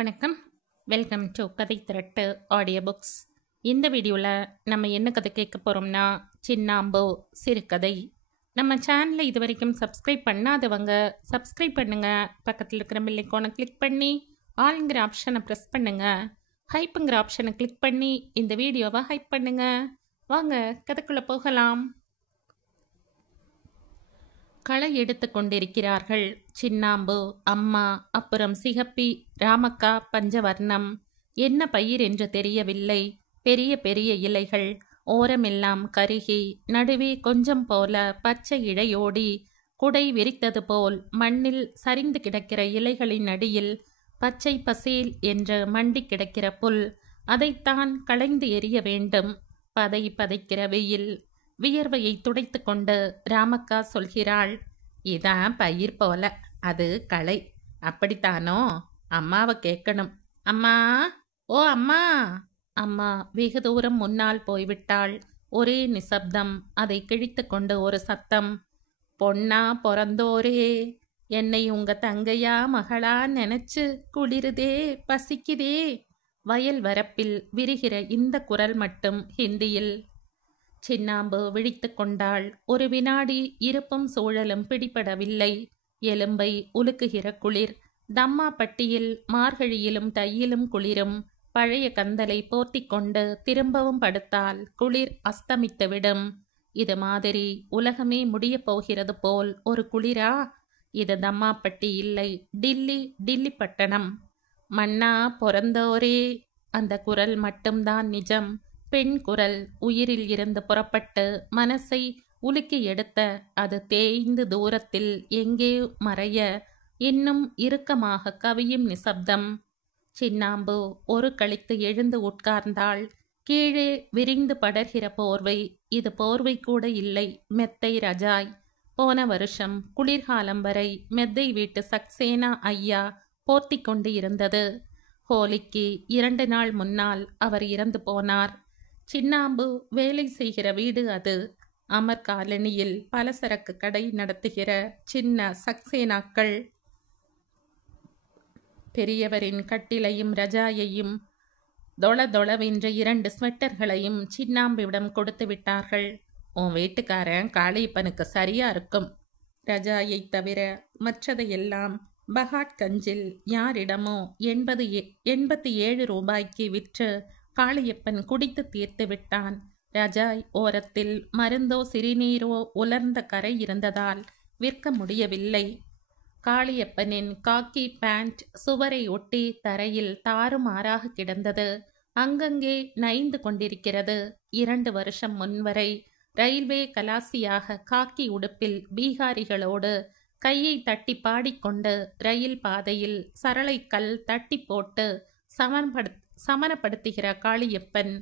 வணக்கம். Welcome to கதை திரட்டு audio books. இந்த வீடியோவில் நம்ம என்ன கதை கேட்க போகிறோம்னா, சின்னாம்பு சிறுகதை. நம்ம சேனலை இது வரைக்கும் சப்ஸ்கிரைப் பண்ணாதவங்க சப்ஸ்கிரைப் பண்ணுங்கள். பக்கத்தில் இருக்கிற பெல் ஐகானை கிளிக் பண்ணி ஆல்ங்கிற ஆப்ஷனை ப்ரெஸ் பண்ணுங்கள். ஹைப்புங்கிற ஆப்ஷனை கிளிக் பண்ணி இந்த வீடியோவை ஹைப் பண்ணுங்கள். வாங்க கதைக்குள்ளே போகலாம். களை எடுத்து கொண்டிருக்கிறார்கள் சின்னாம்பு, அம்மா, அப்புறம் சிகப்பி, ராமக்கா, பஞ்சவர்ணம். என்ன பயிர் என்று தெரியவில்லை. பெரிய பெரிய இலைகள், ஓரமெல்லாம் கருகி, நடுவே கொஞ்சம் போல பச்சை இழையோடி, குடை விரித்தது போல் மண்ணில் சரிந்து கிடக்கிற இலைகளின் அடியில் பச்சை பசேல் என்று மண்டி கிடக்கிற புல். அதைத்தான் களைந்து எறிய வேண்டும். பதை பதைக்கிற வெயில். வியர்வையை துடைத்து கொண்டு ராமக்கா சொல்கிறாள், இதான் பயிர் போல, அது களை. அப்படித்தானோ? அம்மாவை கேட்கணும். அம்மா, ஓ அம்மா. அம்மா வெகு தூரம் முன்னால் போய்விட்டாள். ஒரே நிசப்தம். அதை கிழித்து கொண்டு ஒரு சத்தம், பொன்னா பிறந்தோரே, என்னை உங்க தங்கையா மகளா நினைச்சு குளிருதே, பசிக்குதே. வயல் வரப்பில் விரிகிற இந்த குரல் மட்டும் ஹிந்தியில். சின்னாம்பு விழித்து கொண்டாள். ஒரு வினாடி இருப்பும் சூழலும் பிடிபடவில்லை. எலும்பை உலுக்குகிற குளிர். தம்மாப்பட்டியில் மார்கழியிலும் தையிலும் குளிரும். பழைய கந்தலை போர்த்தி கொண்டு திரும்பவும் படுத்தால் குளிர் அஸ்தமித்துவிடும். இது மாதிரி உலகமே முடிய போகிறது போல் ஒரு குளிரா? இது தம்மாப்பட்டி இல்லை, டில்லி பட்டணம். மன்னா பிறந்தோரே. அந்த குரல் மட்டும்தான் நிஜம். பெண் குரல். உயிரில் இருந்து புறப்பட்டு மனசை உலுக்கி எடுத்த அது தேய்ந்து தூரத்தில் எங்கே மறைய இன்னும் இறுக்கமாக கவியும் நிசப்தம். சின்னாம்பு ஒரு கழித்து எழுந்து உட்கார்ந்தாள். கீழே விரிந்து படர்கிற போர்வை. இது போர்வை கூட இல்லை, மெத்தை ரஜாய். போன வருஷம் குளிர்காலம் வரை மெத்தை வீட்டு சக்சேனா ஐயா போர்த்தி கொண்டு இருந்தது. ஹோலிக்கு 2 நாள் முன்னால் அவர் இறந்து போனார். சின்னாம்பு வேலை செய்கிற வீடு அது. அமர் காலனியில் பலசரக்கு கடை நடத்துகிற சின்ன சக்சேனாக்கள் பெரியவரின் கட்டிலையும் ரஜாயையும் தொளவென்ற 2 ஸ்வெட்டர்களையும் சின்னாம்புவிடம் கொடுத்து விட்டார்கள். உன் வீட்டுக்காரன் காளியப்பனுக்கு சரியா இருக்கும். ரஜாயை தவிர மற்றதையெல்லாம் பகாட்கஞ்சில் யாரிடமோ 87 ரூபாய்க்கு விற்று காளியப்பன் குடித்து தீர்த்து விட்டான். ரஜாய் ஓரத்தில் மருந்தோ சிறுநீரோ உலர்ந்த கரை இருந்ததால் விற்க முடியவில்லை. காளியப்பனின் காக்கி பேண்ட் சுவரை ஒட்டி தரையில் தாறுமாறாக கிடந்தது. அங்கங்கே நைந்து கொண்டிருக்கிறது. 2 வருஷம் முன்வரை ரயில்வே கலாசியாக காக்கி உடுப்பில் பீகாரிகளோடு கையை தட்டி பாடிக்கொண்டு ரயில் பாதையில் சரளைக்கல் தட்டி போட்டு சமனப்படுத்துகிற காளியப்பன்.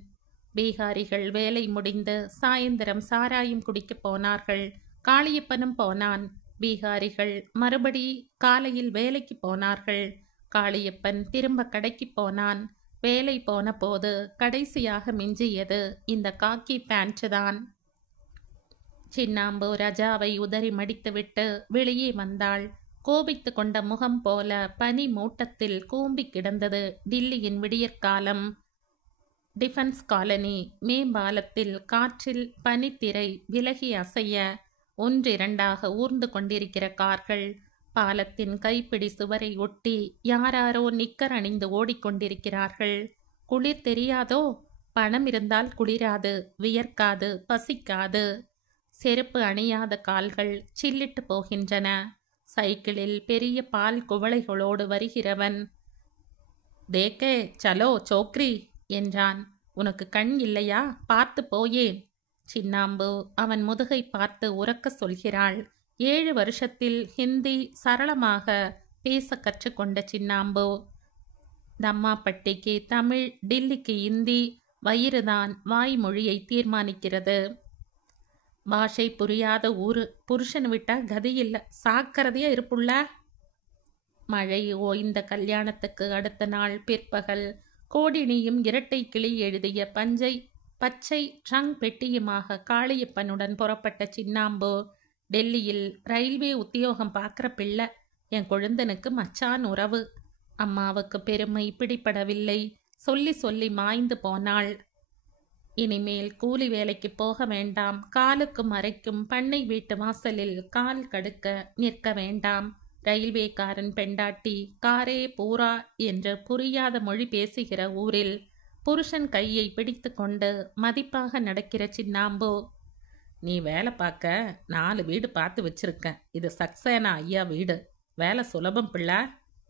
பீகாரிகள் வேலை முடிந்து சாயந்தரம் சாராயம் குடிக்க போனார்கள். காளியப்பனும் போனான். பீகாரிகள் மறுபடி காலையில் வேலைக்கு போனார்கள். காளியப்பன் திரும்ப கடைக்கு போனான். வேலை போன போது கடைசியாக மிஞ்சியது இந்த காக்கி பேண்ட் தான். சின்னாம்பு ரஜாவை உதறி மடித்துவிட்டு வெளியே வந்தாள். கோபித்து கொண்ட முகம் போல பனி மூட்டத்தில் கூம்பி கிடந்தது டில்லியின் விடியற்காலம். டிஃபென்ஸ் காலனி மேம்பாலத்தில் காற்றில் பனித்திரை விலகி அசைய 1-2 ஊர்ந்து கொண்டிருக்கிற கார்கள். பாலத்தின் கைப்பிடி சுவரை ஒட்டி யாராரோ நிக்கர் அணிந்து ஓடிக்கொண்டிருக்கிறார்கள். குளிர் தெரியாதோ? பணம் இருந்தால் குளிராது, வியர்க்காது, பசிக்காது. செருப்பு அணியாத கால்கள் சில்லிட்டு போகின்றன. சைக்கிளில் பெரிய பால் குவளைகளோடு வருகிறவன், தேக்கே சலோ சோக்ரி என்றான். உனக்கு கண் இல்லையா? பார்த்து போயேன். சின்னாம்பு அவன் முதுகை பார்த்து உரக்க சொல்கிறாள். 7 வருஷத்தில் ஹிந்தி சரளமாக பேச கற்றுக்கொண்ட சின்னாம்பு. தம்மாப்பட்டிக்கு தமிழ், டில்லிக்கு இந்தி. வயிறுதான் வாய்மொழியை தீர்மானிக்கிறது. பாஷை புரியாத ஊரு. புருஷன் விட்டா கதி இல்லை. சாக்கிறதையா இருப்புள்ள. மழை ஓய்ந்த கல்யாணத்துக்கு அடுத்த நாள் பிற்பகல் கோடினியும் இரட்டை கிளி எழுதிய பச்சை ட்ரங்க் பெட்டியுமாக காளியப்பனுடன் புறப்பட்ட சின்னாம்பு டெல்லியில் ரயில்வே உத்தியோகம் பார்க்குற பிள்ளை. என் கொழுந்தனுக்கு மச்சான் உறவு. அம்மாவுக்கு பெருமை பிடிபடவில்லை. சொல்லி சொல்லி மாய்ந்து போனாள். இனிமேல் கூலி வேலைக்கு போக வேண்டாம். காலுக்கும் அரைக்கும் பண்ணை வீட்டு வாசலில் கால் கடுக்க நிற்க வேண்டாம். ரயில்வேக்காரன் பெண்டாட்டி காரே பூரா என்று புரியாத மொழி பேசுகிற ஊரில் புருஷன் கையை பிடித்து கொண்டு மதிப்பாக நடக்கிற சின்னாம்பு. நீ வேலை பார்க்க 4 வீடு பார்த்து வச்சிருக்கேன். இது சக்சேனா ஐயா வீடு. வேலை சுலபம் பிள்ளை.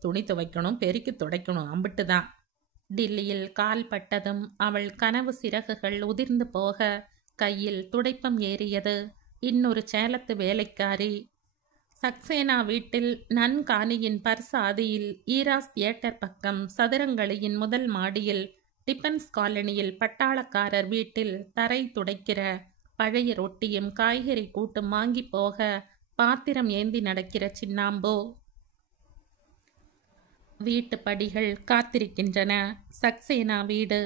துணி துவைக்கணும், பெருக்கி துடைக்கணும், அம்பிட்டு தான். டில்லியில் கால் பட்டதும் அவள் கனவு சிறகுகள் உதிர்ந்து போக கையில் துடைப்பம் ஏறியது. இன்னொரு சேலத்து வேலைக்காரி. சக்சேனா வீட்டில் நன்கானியின் பர்சாதியில் ஈராஸ் தியேட்டர் பக்கம் சதுரங்களியின் முதல் மாடியில் டிஃபென்ஸ் காலனியில் பட்டாளக்காரர் வீட்டில் தரை துடைக்கிற பழைய ரொட்டியும் காய்கறி கூட்டும் வாங்கி போக பாத்திரம் ஏந்தி நடக்கிற சின்னாம்போ. வீட்டு படிகள் காத்திருக்கின்றன. சக்சேனா வீடு.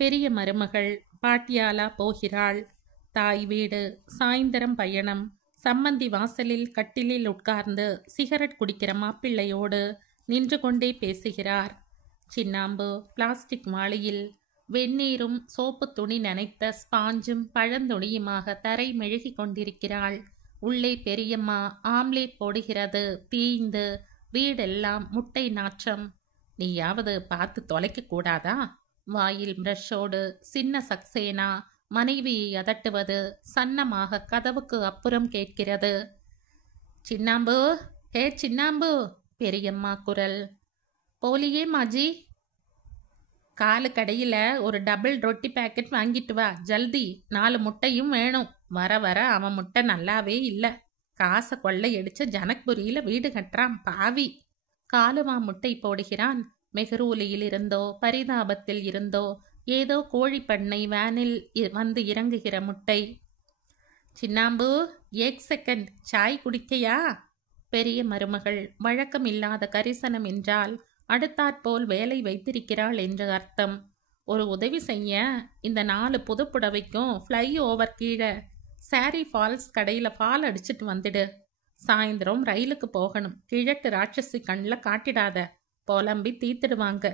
பெரிய மருமகள் பாட்டியாலா போகிறாள். தாய் வீடு. சாயந்தரம் பயணம். சம்மந்தி வாசலில் கட்டிலில் உட்கார்ந்து சிகரெட் குடிக்கிற மாப்பிள்ளையோடு நின்று கொண்டே பேசுகிறார். சின்னாம்பு பிளாஸ்டிக் மாளியில் வெந்நீரும் சோப்பு துணி நனைத்த ஸ்பாஞ்சும் பழந்துணியுமாக தரை மெழுகி கொண்டிருக்கிறாள். உள்ளே பெரியம்மா ஆம்லேட் போடுகிறது. தீய்ந்து வீடெல்லாம் முட்டை நாற்றம். நீயாவது பார்த்து தொலைக்க கூடாதா? வாயில் பிரஷோடு சின்ன சக்சேனா மனைவியை அதட்டுவது சன்னமாக கதவுக்கு அப்புறம் கேட்கிறது. சின்னாம்பு, ஹே சின்னாம்பு, பெரியம்மா குரல். போலியே மாஜி. காலு கடையில் ஒரு டபுள் ரொட்டி பேக்கெட் வாங்கிட்டு வா, ஜல்தி. 4 முட்டையும் வேணும். வர வர அவன் முட்டை நல்லாவே இல்லை. காசை கொள்ளையடிச்ச ஜனக்புரியில் வீடு கட்டுறான் பாவி. காலுவா முட்டை போடுகிறான். மெஹ்ரூலியில் இருந்தோ பரிதாபத்தில் இருந்தோ ஏதோ கோழி பண்ணை வேனில் வந்து இறங்குகிற முட்டை. சின்னாம்பு, 1 செகண்ட் சாய் குடிக்கையா? பெரிய மருமகள் வழக்கமில்லாத கரிசனம் என்றால் அடுத்தாற்போல் வேலை வைத்திருக்கிறாள் என்று அர்த்தம். ஒரு உதவி செய்ய, இந்த 4 புதுப்புடவைக்கும் ஃப்ளை ஓவர் கீழே சாரி ஃபால்ஸ் கடையில் ஃபால் அடிச்சிட்டு வந்துடு. சாயந்தரம் ரயிலுக்கு போகணும். கிழட்டு ராட்சசி கண்ணில் காட்டிடாத. புலம்பி தீத்துடுவாங்க.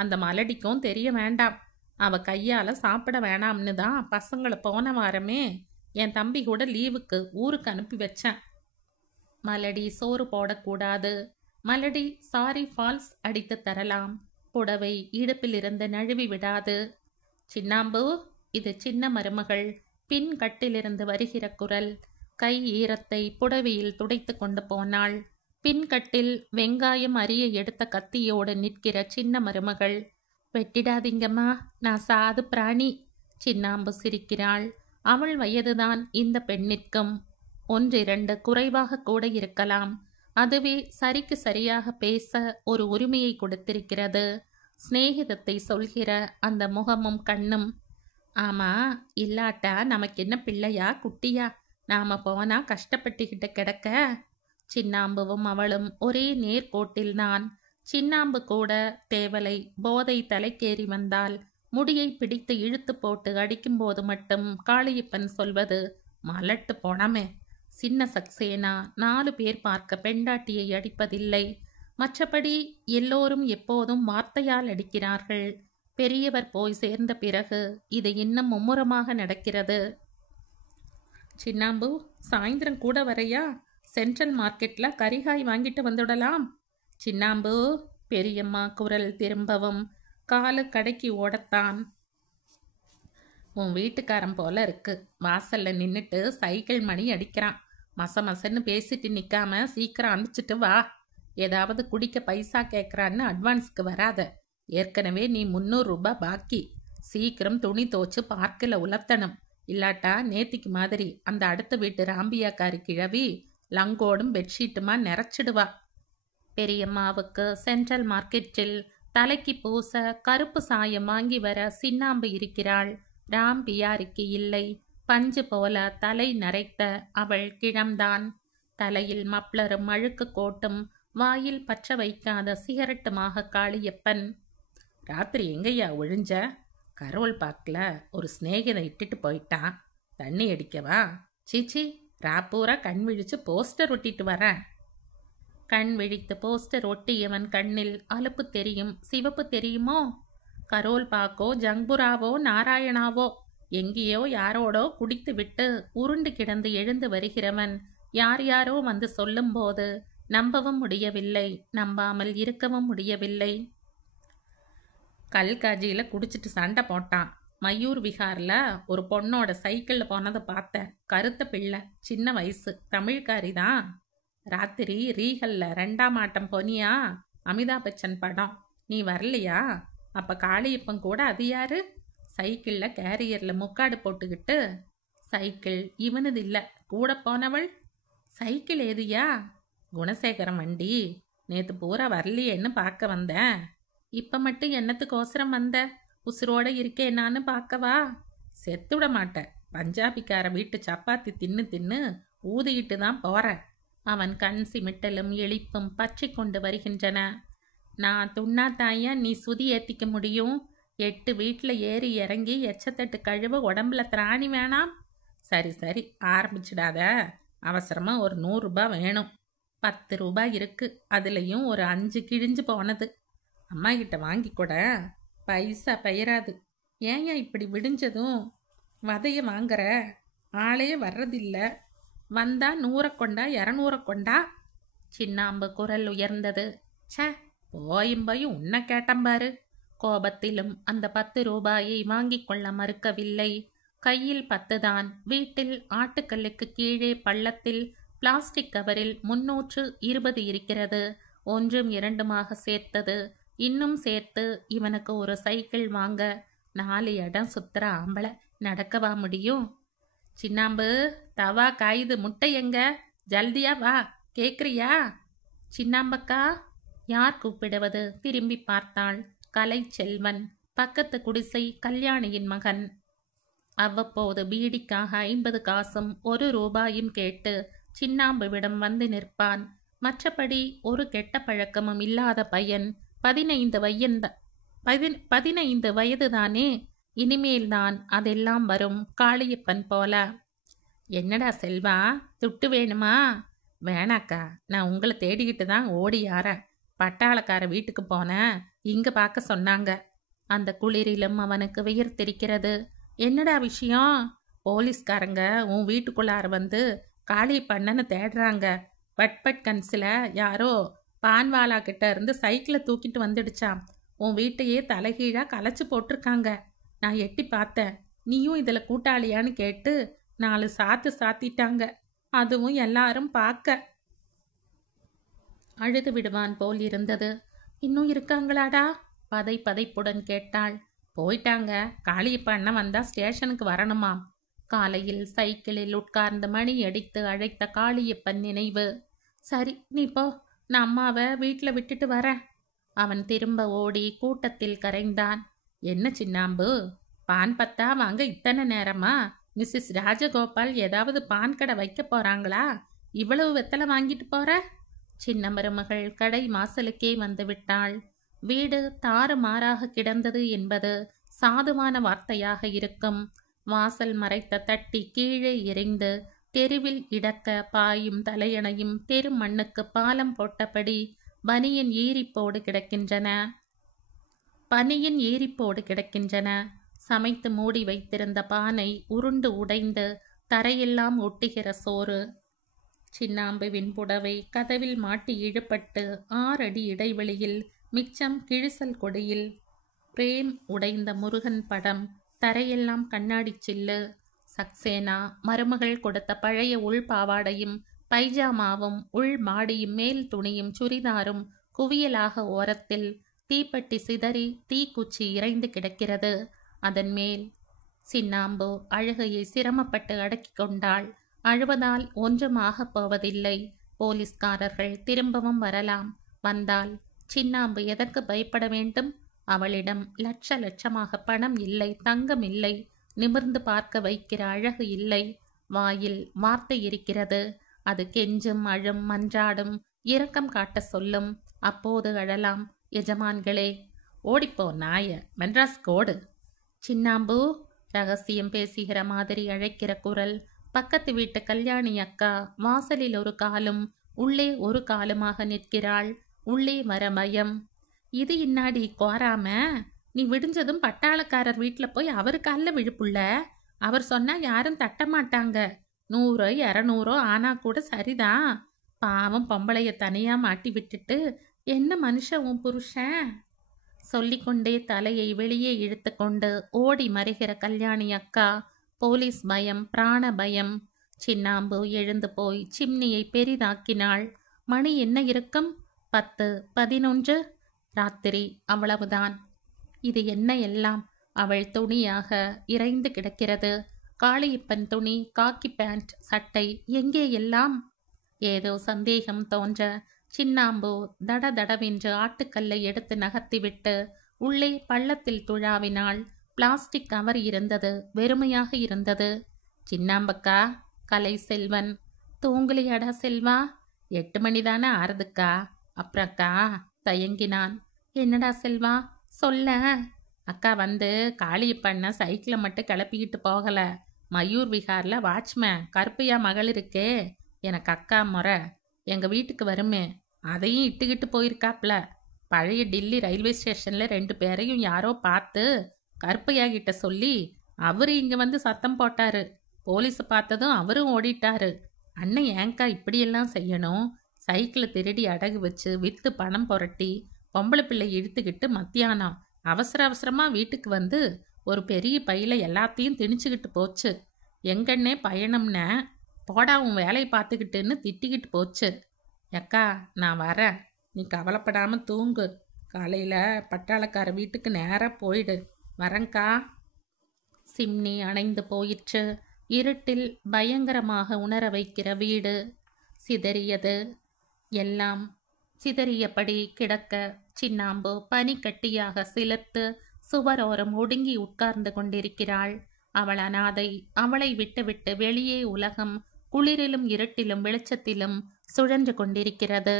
அந்த மலடிக்கும் தெரிய வேண்டாம். அவ கையால் சாப்பிட வேணாம்னு தான் பசங்களை போன வாரமே என் தம்பி கூட லீவுக்கு ஊருக்கு அனுப்பி வச்சேன். மலடி சோறு போடக்கூடாது. மலடி சாரி ஃபால்ஸ் அடித்து தரலாம். புடவை இடுப்பில் இருந்து நழுவி விடாது. சின்னாம்பு, இது சின்ன மருமகள் பின் கட்டிலிருந்து வருகிற குரல். கை ஈரத்தை புடவையில் துடைத்து கொண்டு போனாள். பின்கட்டில் வெங்காயம் அரிய எடுத்த கத்தியோடு நிற்கிற சின்ன மருமகள். வெட்டிடாதீங்கம்மா, நான் சாது பிராணி. சின்னாம்பு சிரிக்கிறாள். அவள் வயதுதான் இந்த பெண்ணிற்கும். 1-2 குறைவாக கூட இருக்கலாம். அதுவே சரிக்கு சரியாக பேச ஒரு உரிமையை கொடுத்திருக்கிறது. சிநேகிதத்தை சொல்கிற அந்த முகமும் கண்ணும். ஆமா, இல்லாட்டா நமக்கு என்ன பிள்ளையா குட்டியா? நாம போனா கஷ்டப்பட்டுக்கிட்ட கிடக்க. சின்னாம்புவும் அவளும் ஒரே நேர்கோட்டில்தான். சின்னாம்பு கூட தேவலை போதை தலைக்கேறி வந்தால் முடியை பிடித்து இழுத்து போட்டு அடிக்கும்போது மட்டும் காளியப்பன் சொல்வது மலட்டு போனமே. சின்ன சக்சேனா 4 பேர் பார்க்க பெண்டாட்டியை அடிப்பதில்லை. மற்றபடி எல்லோரும் எப்போதும் வார்த்தையால் அடிக்கிறார்கள். பெரியவர் போய் சேர்ந்த பிறகு இது இன்னும் மும்முரமாக நடக்கிறது. சின்னாம்பு, சாயந்தரம் கூட வரையா? சென்ட்ரல் மார்க்கெட்டில் கரிகாய் வாங்கிட்டு வந்துடலாம். சின்னாம்பு, பெரியம்மா குரல் திரும்பவும். காலு கடைக்கு ஓடத்தான். உன் வீட்டுக்காரன் போல இருக்கு. வாசல்ல நின்றுட்டு சைக்கிள் மணி அடிக்கிறான். மசன்னு பேசிட்டு நிற்காம சீக்கிரம் அனுப்பிச்சிட்டு வா. ஏதாவது குடிக்க பைசா கேட்குறான்னு அட்வான்ஸுக்கு வராத. ஏற்கனவே நீ 300 ரூபாய் பாக்கி. சீக்கிரம் துணி தோச்சு பார்க்கில் உலர்த்தணும். இல்லாட்டா நேத்திக்கு மாதிரி அந்த அடுத்த வீட்டு ராம்பியாக்காரி கிழவி லங்கோடும் பெட்ஷீட்டுமா நிறைச்சிடுவா. பெரியம்மாவுக்கு சென்ட்ரல் மார்க்கெட்டில் தலைக்கு பூச கருப்பு சாயம் வாங்கி வர சின்னாம்பு இருக்கிறாள். ராம்பியாருக்கு இல்லை. பஞ்சு போல தலை நரைத்த அவள் கிழம்தான். தலையில் மப்ளரும் அழுக்கு கோட்டும் வாயில் பற்ற வைக்காத சிகரெட்டுமாக காளியப்பன். ராத்திரி எங்கய்யா ஒழிஞ்ச? கரோல் பார்க்கல ஒரு சிநேகிதை இட்டுட்டு போயிட்டான். தண்ணி அடிக்கவா? சீச்சி, ராப்பூரா கண் விழிச்சு போஸ்டர் ஒட்டிட்டு வரேன். கண் விழித்து போஸ்டர் ஒட்டியவன் கண்ணில் அலுப்பு தெரியும், சிவப்பு தெரியுமோ? கரோல் பாக்கோ, ஜங்புராவோ, நாராயணாவோ எங்கேயோ யாரோடோ குடித்து விட்டு உருண்டு கிடந்து எழுந்து வருகிறவன் யார் யாரோ வந்து சொல்லும்போது நம்பவும் முடியவில்லை, நம்பாமல் இருக்கவும் முடியவில்லை. கல்காஜியில் குடிச்சிட்டு சண்டை போட்டான். மயூர் விஹாரில் ஒரு பொண்ணோட சைக்கிளில் போனதை பார்த்தேன். கருத்த பிள்ளை, சின்ன வயசு, தமிழ்காரி தான். ராத்திரி ரீகல்ல 2ஆம் ஆட்டம் போனியா? அமிதாப் பச்சன் படம். நீ வரலையா? அப்போ காளியப்பன் கூட அது யாரு? சைக்கிளில் கேரியரில் முக்காடு போட்டுக்கிட்டு. சைக்கிள் இவனது இல்லை, கூட போனவள். சைக்கிள் ஏதுயா? குணசேகரம் வண்டி. நேற்று பூரா வரலையேன்னு பார்க்க வந்தேன். இப்போ மட்டும் என்னத்துக்கோசரம் வந்த? உசுரோட இருக்கேனான்னு பார்க்கவா? செத்து விட மாட்டேன். பஞ்சாபிக்கார வீட்டு சப்பாத்தி தின்னு தின்னு ஊதிக்கிட்டு தான் போகிறேன். அவன் கண் சிமிட்டலும் எளிப்பும் பற்றி கொண்டு வருகின்றன. நான் துண்ணா தாயா நீ சுதி ஏற்றிக்க முடியும்? 8 வீட்டில் ஏறி இறங்கி எச்சத்தட்டு கழுவ உடம்புல திராணி வேணாம்? சரி சரி, ஆரம்பிச்சிடாத. அவசரமாக ஒரு 100 ரூபாய் வேணும். 10 ரூபாய் இருக்கு, அதுலேயும் ஒரு 5 கிழிஞ்சு போனது. அம்மா கிட்ட வாங்கி கூட. பைசா பெயராது. ஏன் இப்படி விடிஞ்சதும் வதைய வாங்குற? ஆளே வர்றதில்ல. வந்தா 100 கொண்டா 200 கொண்டா. சின்னாம்பு குரல் உயர்ந்தது. சே, போயும் உன்னை கேட்டம்பாரு. கோபத்திலும் அந்த 10 ரூபாயை வாங்கி கொள்ள மறுக்கவில்லை. கையில் 10 தான். வீட்டில் ஆட்டுக்கல்லுக்கு கீழே பள்ளத்தில் பிளாஸ்டிக் கவரில் 320 இருக்கிறது. 1ம் 2மாக சேர்த்தது. இன்னும் சேர்த்து இவனுக்கு ஒரு சைக்கிள் வாங்க 4 இடம் சுத்துற ஆம்பளை நடக்கவா முடியும்? சின்னாம்பு, தவா காயுது, முட்டை எங்க? ஜல்தியா வா, கேக்குறியா? சின்னாம்பக்கா. யார் கூப்பிடுவது? திரும்பி பார்த்தாள். கலை செல்வன், பக்கத்து குடிசை கல்யாணியின் மகன். அவ்வப்போது பீடிக்காக 50 காசும் 1 ரூபாயும் கேட்டு சின்னாம்புவிடம் வந்து நிற்பான். மற்றபடி ஒரு கெட்ட பழக்கமும் இல்லாத பையன். 15 வயதுதானே. இனிமேல்தான் அதெல்லாம் வரும். காளியப்பன் போல. என்னடா செல்வா, துட்டு வேணுமா? வேணாக்கா, நான் உங்களை தேடிக்கிட்டு தான் ஓடியாரேன். பட்டாளக்கார வீட்டுக்கு போனேன், இங்க பார்க்க சொன்னாங்க. அந்த குளிரிலும் அவனுக்கு வியர்த்திருக்கிறது. என்னடா விஷயம்? போலீஸ்காரங்க உன் வீட்டுக்குள்ளார வந்து காளியப்பண்ணனை தேடுறாங்க. பட்பட் கன்ஸில் யாரோ பான்வாலா கிட்ட இருந்து சைக்கிளை தூக்கிட்டு வந்துடுச்சான். உன் வீட்டையே தலைகீழாக கலைச்சி போட்டிருக்காங்க. நான் எட்டி பார்த்தேன். நீயும் இதில் கூட்டாளியான்னு கேட்டு 4 சாத்து சாத்திட்டாங்க. அதுவும் எல்லாரும் பார்க்க. அழுது விடுவான் போல் இருந்தது. இன்னும் இருக்காங்களாடா? பதைப்புடன் கேட்டாள். போயிட்டாங்க. காளியப்ப அண்ணன் வந்தா ஸ்டேஷனுக்கு வரணுமாம். காலையில் சைக்கிளில் உட்கார்ந்து மணி அடித்து அழைத்த காளியப்பன் நினைவு. சரி, நீ போ, நான் அம்மாவை வீட்டில் விட்டுட்டு வரேன். அவன் திரும்ப ஓடி கூட்டத்தில் கரைந்தான். என்ன சின்னாம்பு, பான் பத்தா வாங்க இத்தனை நேரமா? மிஸ்ஸஸ் ராஜகோபால் ஏதாவது பான் கடை வைக்க போறாங்களா? இவ்வளவு வெத்தலை வாங்கிட்டு போற? சின்ன மருமகள் கடை வாசலுக்கே வந்து விட்டாள். வீடு தாறுமாறாக கிடந்தது என்பது சாதுவான வார்த்தையாக இருக்கும். வாசல் மறைத்த தட்டி கீழே எறிந்து தெருவில் இடக்க பாயும் தலையணையும் தெரு மண்ணுக்கு பாலம் போட்டபடி பனியின் ஏரிப்போடு கிடக்கின்றன. சமைத்து மூடி வைத்திருந்த பானை உருண்டு உடைந்து தரையெல்லாம் ஒட்டுகிற சோறு. சின்னாம்புவின் புடவை கதவில் மாட்டி இழுபட்டு 6 அடி இடைவெளியில் மிச்சம் கிழிசல் கொடியில். பிரேம் உடைந்த முருகன் படம். தரையெல்லாம் கண்ணாடி சில்லு. சக்சேனா மருமகள் கொடுத்த பழைய உள் பாவாடையும் பைஜாமாவும் உள் மாடியும் மேல் துணியும் சுரிதாரும் குவியலாக ஓரத்தில். தீப்பெட்டி சிதறி தீக்குச்சி இறைந்து கிடக்கிறது. அதன் மேல் சின்னாம்பு அழுகையை சிரமப்பட்டு அடக்கி கொண்டாள். அழுவதால் ஒன்றும் ஆகப் போவதில்லை. போலீஸ்காரர்கள் திரும்பவும் வரலாம். வந்தால் சின்னாம்பு எதற்கு பயப்பட வேண்டும்? அவளிடம் லட்சமாக பணம் இல்லை, தங்கம் இல்லை, நிமிர்ந்து பார்க்க வைக்கிற அழகு இல்லை. வாயில் வார்த்தை இருக்கிறது. அது கெஞ்சும், அழும், மன்றாடும், இரக்கம் காட்ட சொல்லும். அப்போது அழலாம். எஜமான்களே, ஓடிப்போ நாய, மெட்ராஸ் கோடு. சின்னாம்பு, ரகசியம் பேசுகிற மாதிரி அழைக்கிற குரல். பக்கத்து வீட்டு கல்யாணி அக்கா வாசலில் ஒரு காலும் உள்ளே ஒரு காலுமாக நிற்கிறாள். உள்ளே வர பயம். இது இன்னாடி கோராம, நீ விடிஞ்சதும் பட்டாளக்காரர் வீட்டில் போய் அவரு காலில் விழுப்புள்ள. அவர் சொன்னா யாரும் தட்ட மாட்டாங்க. 100 200 ஆனா கூட சரிதான். பாவம் பொம்பளைய தனியா மாட்டி விட்டுட்டு என்ன மனுஷன் உன் புருஷன்? சொல்லிக்கொண்டே தலையை வெளியே இழுத்து கொண்டு ஓடி மறைகிற கல்யாணி அக்கா. போலீஸ் பயம், பிராண பயம். சின்னாம்பு எழுந்து போய் சிம்னியை பெரிதாக்கினாள். மணி என்ன இருக்கும்? 10 11 ராத்திரி, அவ்வளவுதான். இது என்ன எல்லாம்? அவள் துணியாக இறைந்து கிடக்கிறது. காளியப்பன் துணி, காக்கி பேண்ட், சட்டை எங்கே எல்லாம்? ஏதோ சந்தேகம் தோன்ற சின்னாம்பு தட தடவென்று ஆட்டுக்கல்லை எடுத்து நகர்த்திவிட்டு உள்ளே பள்ளத்தில் துழாவினாள். பிளாஸ்டிக் கவர் இருந்தது, வெறுமையாக இருந்தது. சின்னாம்பக்கா, கலை செல்வன். தூங்கலியாடா செல்வா? 8 மணிதானே ஆறுதுக்கா. அப்புறக்கா தயங்கினான். என்னடா செல்வா, சொல்ல. அக்கா வந்து காளியப்பண்ண சைக்கிளை மட்டும் கிளப்பிக்கிட்டு போகல. மயூர் விஹார்ல வாட்ச்மேன் கருப்பையா மகள் இருக்கே, எனக்கு அக்கா முறை, எங்க வீட்டுக்கு வருமே, அதையும் இட்டுக்கிட்டு போயிருக்காப்ல. பழைய டில்லி ரயில்வே ஸ்டேஷன்ல 2 பேரையும் யாரோ பார்த்து கருப்பையா கிட்ட சொல்லி அவரு இங்க வந்து சத்தம் போட்டாரு. போலீஸ் பார்த்ததும் அவரும் ஓடிட்டாரு. அண்ணன் ஏங்கா இப்படியெல்லாம் செய்யணும்? சைக்கிளை திருடி அடகு வச்சு வித்து பணம் புரட்டி பொம்பளை பிள்ளை இழுத்துக்கிட்டு மத்தியானம் அவசர அவசரமா வீட்டுக்கு வந்து ஒரு பெரிய பையில எல்லாத்தையும் திணிச்சுக்கிட்டு போச்சு. எங்கன்னே பயணம்ன, போடா உன் வேலையை பார்த்துக்கிட்டுன்னு திட்டிக்கிட்டு போச்சு. அக்கா நான் வரேன், நீ கவலைப்படாம தூங்கு. காலையில பட்டாளக்கார வீட்டுக்கு நேராக போயிடு. வரேங்க்கா. சிம்னி அணைந்து போயிற்று. இருட்டில் பயங்கரமாக உணர வைக்கிற வீடு சிதறியது. எல்லாம் சிதறியபடி கிடக்க சின்னாம்பு பனிக்கட்டியாக சிலத்து சுவரோரம் ஒடுங்கி உட்கார்ந்து கொண்டிருக்கிறாள். அவள் அனாதை. அவளை விட்டுவிட்டு வெளியே உலகம் குளிரிலும் இருட்டிலும் வெளிச்சத்திலும் சுழன்று கொண்டிருக்கிறது.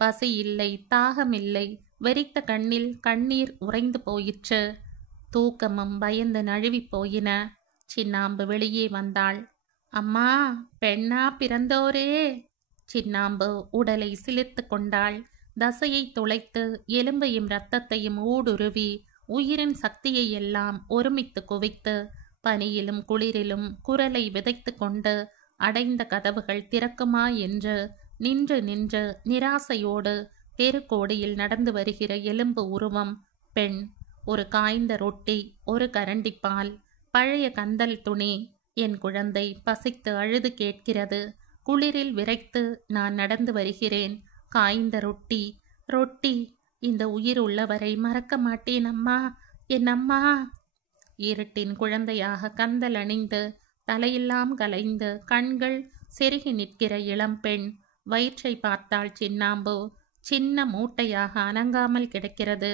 பசி இல்லை, தாகம் இல்லை. வெறித்த கண்ணில் கண்ணீர் உறைந்து போயிற்று. தூக்கமும் பயந்து நழுவி போயின. சின்னாம்பு வெளியே வந்தாள். அம்மா, பெண்ணா பிறந்தோரே. சின்னாம்பு உடலை சிலிர்த்து கொண்டாள். தசையை துளைத்து எலும்பையும் இரத்தத்தையும் ஊடுருவி உயிரின் சக்தியை எல்லாம் ஒருமித்து குவித்து பனியிலும் குளிரிலும் குரலை விதைத்து கொண்டு அடைந்த கதவுகள் திறக்குமா என்று நின்று நின்று நிராசையோடு தெருக்கோடியில் நடந்து வருகிற எலும்பு உருவம் பெண். ஒரு காய்ந்த ரொட்டி, ஒரு கரண்டி பால், பழைய கந்தல் துணி. என் குழந்தை பசித்து அழுது கேட்கிறது. குளிரில் விரைத்து நான் நடந்து வருகிறேன். காய்ந்த ரொட்டி, ரொட்டி. இந்த உயிர் உள்ளவரை மறக்க மாட்டேன் அம்மா, என் அம்மா. இருட்டின் குழந்தையாக கந்தல் அணிந்து தலையெல்லாம் கலைந்து கண்கள் செருகி நிற்கிற இளம்பெண். வயிற்றை பார்த்தாள் சின்னாம்பு. சின்ன மூட்டையாக அனங்காமல் கிடக்கிறது.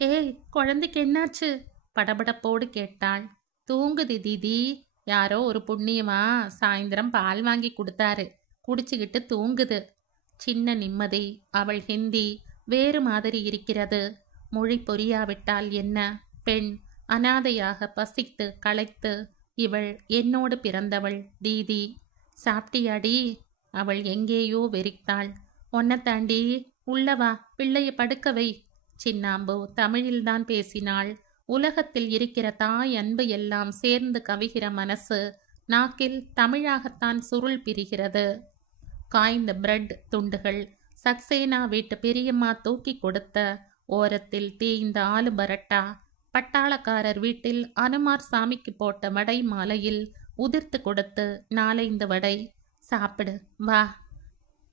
ஏய், குழந்தைக்கு என்னாச்சு? படபடப்போடு கேட்டாள். தூங்குது தீதி. யாரோ ஒரு புண்ணியமா சாயந்தரம் பால் வாங்கி கொடுத்தாரு, குடிச்சுக்கிட்டு தூங்குது. சின்ன நிம்மதி. அவள் ஹிந்தி வேறு மாதிரி இருக்கிறது. மொழி பொரியாவிட்டால் என்ன? பெண் அனாதையாக பசித்து களைத்து. இவள் என்னோடு பிறந்தவள் தீதி. சாப்பிட்டியாடி? அவள் எங்கேயோ வெறித்தாள். ஒன்ன தாண்டி உள்ளவா, பிள்ளைய படுக்கவை. சின்னாம்பு தமிழில்தான் பேசினாள். உலகத்தில் இருக்கிற தாய் அன்பு எல்லாம் சேர்ந்து கவிகிற மனசு நாக்கில் தமிழாகத்தான் சுருள் பிரிகிறது. காய்ந்த பிரெட் துண்டுகள் சக்சேனா வீட்டு பெரியம்மா தூக்கி கொடுத்த ஓரத்தில் தேய்ந்த ஆலு பரட்டா. பட்டாளக்காரர் வீட்டில் அனுமார் சாமிக்கு போட்ட வடை மாலையில் உதிர்த்து கொடுத்து 4-5 வடை. சாப்பிடு வா.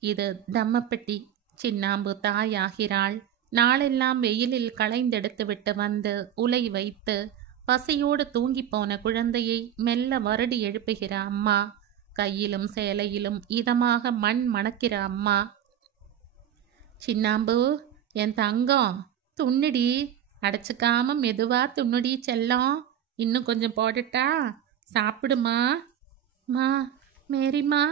இது தம்மப்பெட்டி. சின்னாம்பு தாயாகிறாள். நாளெல்லாம் வெயிலில் களைந்தெடுத்து விட்டு வந்து உலை வைத்து பசியோடு தூங்கி போன குழந்தையை மெல்ல வருடி எழுப்புகிற அம்மா. கையிலும் சேலையிலும் இதமாக மண் மணக்கிற அம்மா. சின்னாம்பு, என் தங்கம், துண்ணுடி. அடைச்சிக்காம மெதுவா துண்ணுடி செல்லம். இன்னும் கொஞ்சம் போட்டுட்டா? சாப்பிடுமா. மா, மேரிமா.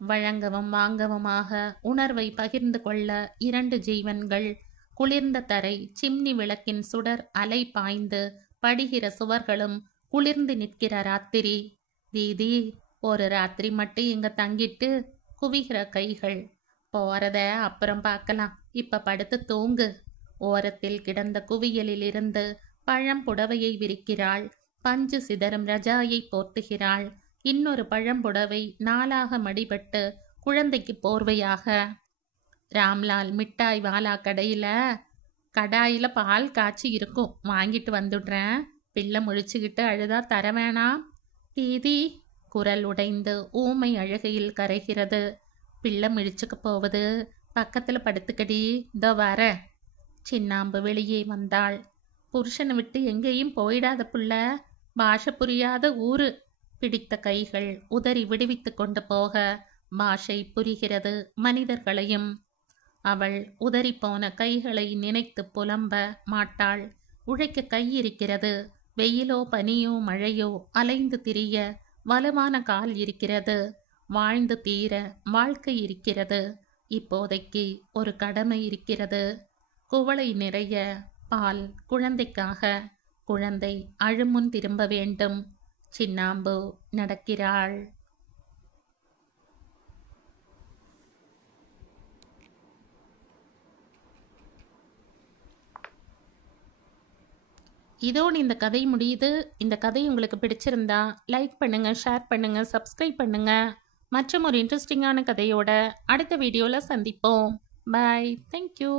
வழங்கவும் வாங்கவுமாக உணர்வை பகிர்ந்து கொள்ள 2 ஜீவன்கள். குளிர்ந்த தரை, சிம்னி விளக்கின் சுடர் அலை பாய்ந்து படிகிற சுவர்களும் குளிர்ந்து நிற்கிற ராத்திரி. தீதி, ஒரு ராத்திரி மட்டும் இங்க தங்கிட்டு குவிகிற கைகள். போறத அப்புறம் பார்க்கலாம், இப்ப படுத்து தூங்கு. ஓரத்தில் கிடந்த குவியலிலிருந்து பழம் புடவையை விரிக்கிறாள். பஞ்சு சிதறும் ரஜாயை போர்த்துகிறாள். இன்னொரு பழம்புடவை நாளாக மடிபட்டு குழந்தைக்கு போர்வையாக. ராம்லால் மிட்டாய் வாலா கடாயில பால் காய்ச்சி இருக்கும், வாங்கிட்டு வந்துடுறேன். பிள்ளை முழிச்சுக்கிட்டு அழுதா தர வேணாம். தீதி. குரல் உடைந்து ஊமை அழுகையில் கரைகிறது. பிள்ளை முழிச்சுக்க போவது, பக்கத்துல படுத்துக்கடி, இதோ வர. சின்னாம்பு வெளியே வந்தாள். புருஷனை விட்டு எங்கேயும் போயிடாத புள்ள, பாஷை புரியாத ஊரு. பிடித்த கைகள் உதறி விடுவித்து கொண்டு போக பாஷை புரிகிறது மனிதர்களையும். அவள் உதறிப்போன கைகளை நினைத்து புலம்ப மாட்டாள். உழைக்க கை இருக்கிறது. வெயிலோ பனியோ மழையோ அலைந்து திரிய வலுவான கால் இருக்கிறது. வாழ்ந்து தீர வாழ்க்கை இருக்கிறது. இப்போதைக்கு ஒரு கடமை இருக்கிறது. குவளை நிறைய பால் குழந்தைக்காக. குழந்தை அழுமுன் திரும்ப வேண்டும். சின்னாம்பு நடக்கிறாள். இதோடு இந்த கதை முடியுது. இந்த கதை உங்களுக்கு பிடிச்சிருந்தா லைக் பண்ணுங்க, ஷேர் பண்ணுங்க, சப்ஸ்கிரைப் பண்ணுங்க. மற்றும் ஒரு இன்ட்ரெஸ்டிங்கான கதையோட அடுத்த வீடியோவில் சந்திப்போம். பாய். தேங்க்யூ.